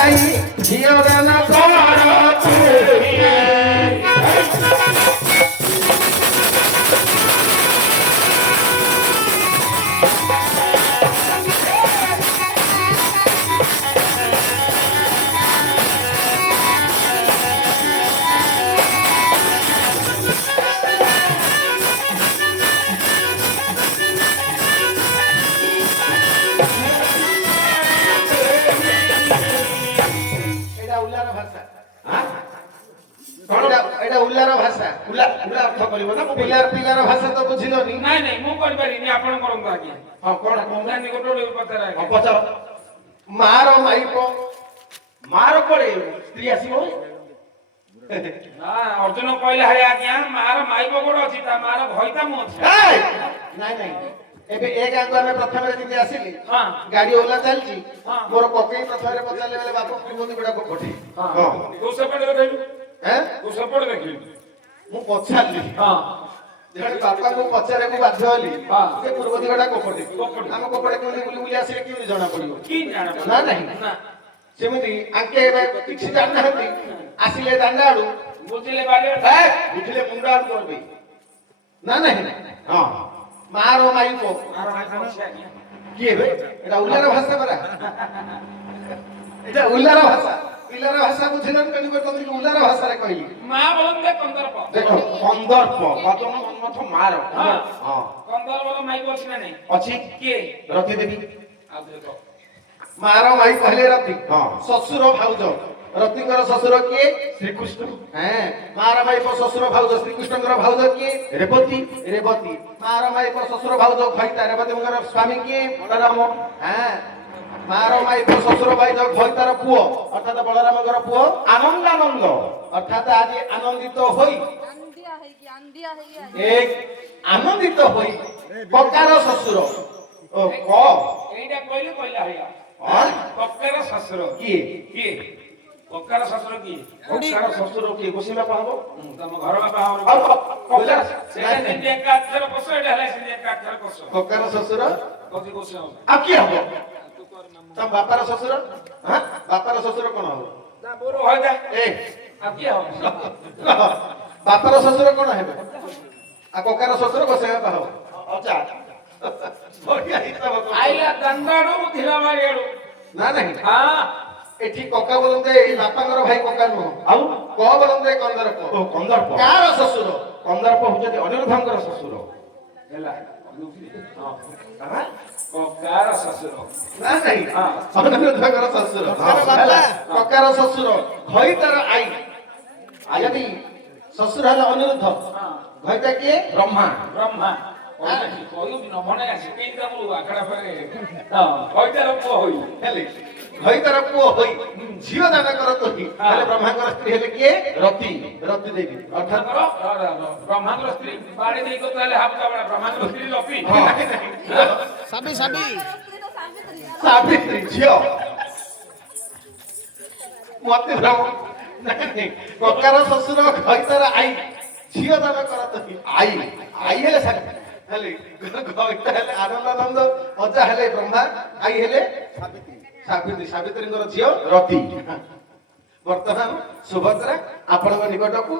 I ଝିଅ ଦାନ ଉଲ୍ଲାର ଭାଷା ଉଲ୍ଲା ଅର୍ଥ କରିବ ନା ପିଲାର ଭାଷା ତ ବୁଝିଲନି। ନାଇଁ ନାଇଁ ମୁଁ କରିପାରିନି, ଆପଣ କରନ୍ତୁ ଆଜ୍ଞା। ହଁ କଣ କହୁନାହାନ୍ତି ଗୋଟେ ପଚାର ଆଜ୍ଞା। ପଚାର। ମାର ମାଇପ ମାର କୁଆଡେ ସ୍ତ୍ରୀ ଆସିବ? ଅର୍ଜୁନ କହିଲା ହେ ଆଜ୍ଞା ମାର ମାଇପ ଗୋଡ ଅଛି, ତା ମାର ଭଇତା ମୁଁ ଅଛି। ନାଇଁ ନାଇଁ ଏବେ ଏ ଗାଁକୁ ଆମେ ପ୍ରଥମେ ଯେମିତି ଆସିଲି ହଁ ଗାଡି ଓଲା ଚାଲିଛି, ମୋର କକେଇ ପ୍ରଥମେ ପଚାରିଲେ ବେଲେ ବାପ କୁହନ୍ତି ଗୋଟା କୋଠି। ହଁ ତୁ ସେପଟେ ଦେଖିଲୁ, ତୁ ସେପଟେ ଦେଖିଲୁ। ମୁଁ ପଚାରିଲି ଜଣେ ବାପାଙ୍କୁ ପଚାରିବାକୁ ବାଧ୍ୟ ହେଲି ଯେ ପୂର୍ବ ଦିଗଟା କୋପଟେ, ଆମ କୋପଟେ କେମିତି ବୁଲି ବୁଲି ଆସିଲେ କେମିତି ଜଣା ପଡିବ? ନା ନାହିଁ ସେମିତି ଆଙ୍କେ ଏବେ କିଛି ଜାଣିନାହାନ୍ତି, ଆସିଲେ ଦାଣ୍ଡ ଆଡୁ ବୁଝିଲେ ବୁଝିଲେ ମୁଣ୍ଡ ଆଡୁ କରିବେ ନା ନାହିଁ। ହଁ ମାର ମାଇପ କିଏ ବେ? ଏଟା ଉଲ୍ଲାର ଭାଷା ପରା, ଏଟା ଉଲ୍ଲାର ଭାଷା। ପିଲାର ଭାଷା ବୁଝିଲେନି ତେଣୁକରି ତମେ ଉଲ୍ଲାର ଭାଷାରେ କହିଲି। ମା ବୋଲନ୍ତି କନ୍ଦର୍ପ। ଦେଖ କନ୍ଦର୍ପ ବଦନ ମନ୍ମଥ ମାର। ହଁ କନ୍ଦର୍ପ ମାଇପ ଅଛି ନା ନାହିଁ? ଅଛି। କିଏ? ରତି ଦେବୀ। ଆଉ ଦେଖ ମାର ମାଇ କହିଲେ ରତି। ହଁ ଶ୍ୱଶୁର ଭାଉଜ, ରତିଙ୍କର ଶ୍ୱଶୁର କିଏ? ଶ୍ରୀକୃଷ୍ଣ। হ্যাঁ ମାର ମାଇପ ଶ୍ୱଶୁର ଭାଉଜ, ଶ୍ରୀକୃଷ୍ଣଙ୍କର ଭାଉଜ କିଏ? ରେବତୀ। ରେବତୀ ମାର ମାଇପ ଶ୍ୱଶୁର ଭାଉଜ ଖଇତା, ରେବତୀଙ୍କର ସ୍ୱାମୀ କିଏ? ବଳରାମ। হ্যাঁ ମାର ମାଇପ ଶ୍ୱଶୁର ଭାଉଜ ଖଇତାର ପୁଅ ଅର୍ଥାତ ବଳରାମଙ୍କର ପୁଅ ଆନନ୍ଦାନନ୍ଦ, ଅର୍ଥାତ ଆଜି ଆନନ୍ଦିତ ହୋଇ ଆନନ୍ଦିତ ହୋଇ କକାର ଶ୍ୱଶୁର এইটা কইলে কইলা হইয়া কক্কার শ্বশুর কিଏ? কিଏ? কক্কার শ্বশুর কিଏ? কକାର শ্বশুর কিଏ? গোসি বাপা হব ତମ ଘର ବାପା ହବ। ସେଟା ଯେମିତି ଏକା ଅକ୍ଷର କୋଷ, ଏଟା ହେଲା ସେମିତି ଏକା ଅକ୍ଷର କୋଷ। କକାର ଶ୍ୱଶୁର କତି କୋଷ ହବ। ଆଉ କିଏ ହବ? ତମ ବାପାର ଶ୍ୱଶୁର? ବାପାର ଶ୍ୱଶୁର କଣ ହବ? ତା ବୋର ହଇଦା ଏ ଆଉ କିଏ ହବ? ବାପାର ଶ୍ୱଶୁର କଣ ହେବେ? ଆଉ କକାର ଶ୍ୱଶୁର ଗୋସେଇ ବାପା ହବ। ଅଜା ଆଇଲା ଦାଣ୍ଡାଡୁ ଧିଲା ମାରିଆଡୁ ନା ନାହିଁ। ହଁ ଏଠି କକା ବୋଲନ୍ତେ ବାପାଙ୍କର ଭାଇ କକା ନୁହଁ, ଆଉ କ ବୋଲନ୍ତେ କନ୍ଦର୍ପ। କନ୍ଦର୍ପ କାହାର ଶ୍ୱଶୁର? କନ୍ଦର୍ପ ହଉଛନ୍ତି ଅନିରୁଦ୍ଧଙ୍କର ଶ୍ୱଶୁର। ହେଲା କକାର ଶ୍ୱଶୁର ନା ନାହିଁ ଅନିରୁଦ୍ଧଙ୍କର ଶ୍ୱଶୁର। କକାର ଶ୍ୱଶୁର ଖଇତାର ଆଈ। ଯଦି ଶ୍ୱଶୁର ହେଲେ ଅନିରୁଦ୍ଧ, ଖଇତା କିଏ? ବ୍ରହ୍ମା। ବ୍ରହ୍ମା କହିବି ନ ମନେ ଆସି କେଇଟା ମୁଁ ଆଖଡ଼ା ପରେ କଇତାର ପୁଅ ହୋଇ ହେଲେ ଖଇତାର ପୁଅ ହୋଇ ଝିଅ ଦାନ କରତ ହେଲେ ବ୍ରହ୍ମାଙ୍କର ସ୍ତ୍ରୀ ହେଲେ କିଏ? ରତି। ରତି ଦେବୀ ଅର୍ଥାତ ବ୍ରହ୍ମାଙ୍କର ସ୍ତ୍ରୀ ବାଡ଼ି ଦେଇ ତାହେଲେ ହାବୁକା ବ୍ରହ୍ମାଙ୍କର ସ୍ତ୍ରୀ ଲକ୍ଷ୍ମୀ। ସାବିତ୍ରୀ ଝିଅ ମତେ କକାର ଶ୍ୱଶୁର ଖଇତାର ଆଈ ଝିଅ ଦାନ କରତ ଆଈ। ଆଈ ହେଲେ ସାବିତ୍ରୀ, ହେଲେ ହେଲେ ଆନନ୍ଦାନନ୍ଦ, ଅଜା ହେଲେ ବ୍ରହ୍ମା, ଆଈ ହେଲେ ସାବିତ୍ରୀ। ସାବିତ୍ରୀଙ୍କର ଝିଅ ରତି। ବର୍ତ୍ତମାନ ସୁଭଦ୍ରା ଆପଣଙ୍କ ନିକଟକୁ